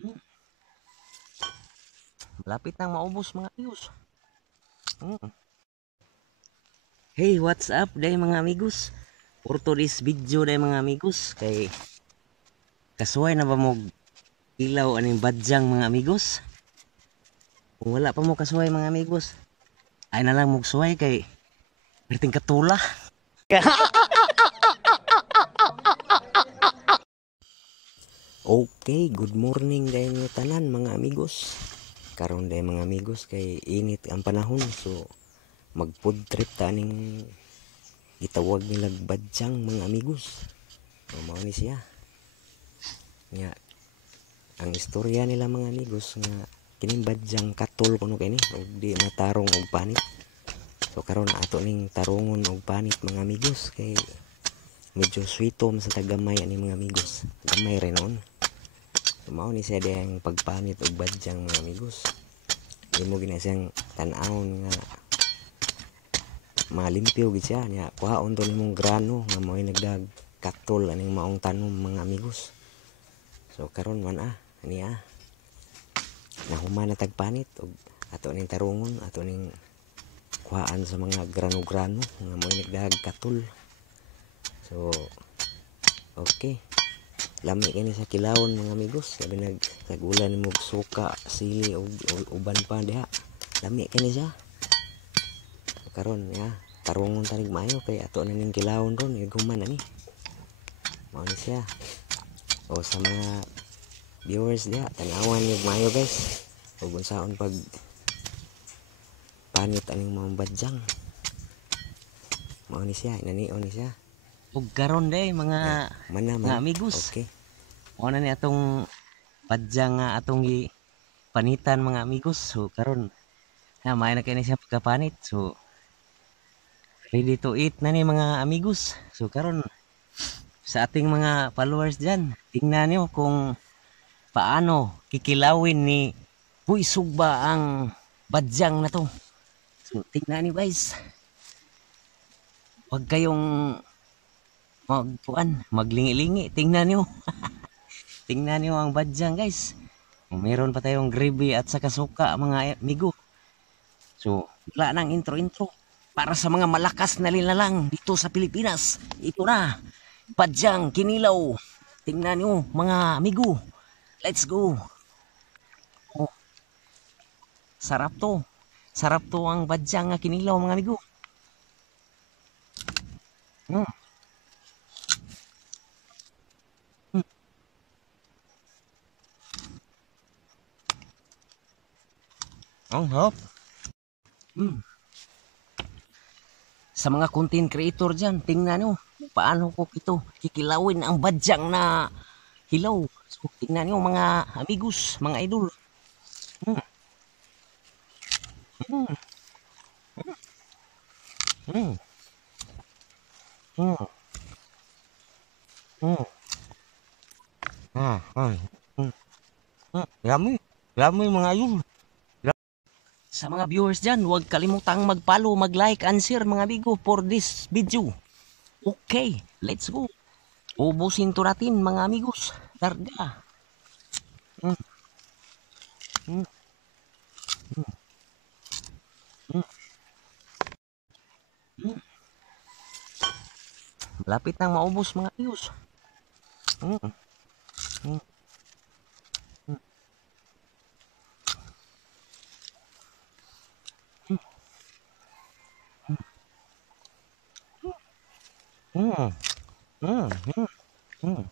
Hmm. Malapit nang maubos mga amigos. Hey, what's up day mga amigos? For today's video day mga amigos, kay kasuway na ba mo ilaw aning badyang mga amigos? Kung wala pa mo kasuway mga amigos, ay na lang mugsuway kay perting katula. Okay, good morning day nyo tanan mga amigos. Karon day mga amigos kay init ang panahon, so mag food trip ta ning gitawag nila badyang mga amigos. So, mao ni siya. Nga ang istorya nila mga amigos nga kining badyang katol kuno kini og di matarong og panit. So karon ato ning tarungon og panit mga amigos kay medyo sweetom sa tagamay ani mga amigos. Gamay rin noon. So mao ni siya diyang pagpanit og badyang mga amigos. Imo gina siyang tan-awon nga malimpyo gid siya nya kuhaon to nimong grano nga mo'y nagdag katol aning maong tanom mga amigos. So karon man niya nahuman na tagpanit og ato ning tarungon, ato ning kuhaan sa mga grano-grano nga mo'y nagdag katol. So okay, lami kini sa kilawon mga amigos, sabi nagtagulan mo suka, sili og uban pa diha, lami kini siya. So, karon ya tarungon tanig maayo kay ato na ning kilawon ron iguman ani mao ni siya. O sa mga viewers diha, tanawan niyo maayo guys ug unsaon pag panit aning mga badyang. Mao ni siya, inanion ni siya. Ug karon day mga mga amigos. Okay. Mao na ni atong badyang nga atong panitan mga amigos. So karon may na kay ni siya pagkapanit. So ready to eat na ni mga amigos. So karon sa ating mga followers diyan, tingnan niyo kung paano kikilawin ni Boy Sugba ang badyang na to. So tingnan niyo guys. Huwag kayong maglingi-lingi. Tingnan niyo. Tingnan niyo ang badyang guys. Meron pa tayong gravy at saka suka mga amigo. So wala nang intro-intro. Para sa mga malakas na nilalang dito sa Pilipinas, ito na, badyang kinilaw. Tingnan niyo mga amigo. Let's go. Oh, sarap to. Sarap to ang badyang nga kinilaw mga amigo. Mm. Mm. Ang hop. Mm. Sa mga content creator dyan, tingnan nyo paano ko ito kikilawin ang badyang na hilaw. So, tingnan nyo mga amigos, mga idol. Mm. Mm. Mm. Mm. Mm. Mm. Mm. Yummy. Yummy mga idol. Sa mga viewers dyan, huwag kalimutang mag-follow, mag-like, and share mga amigo for this video. Okay, let's go. Ubusin to natin mga amigos. Darga. Mm. Mm. Mm. Mm. Malapit nang maubos mga amigos. Mm. Mm. Mm. Mm. Mm. Mm.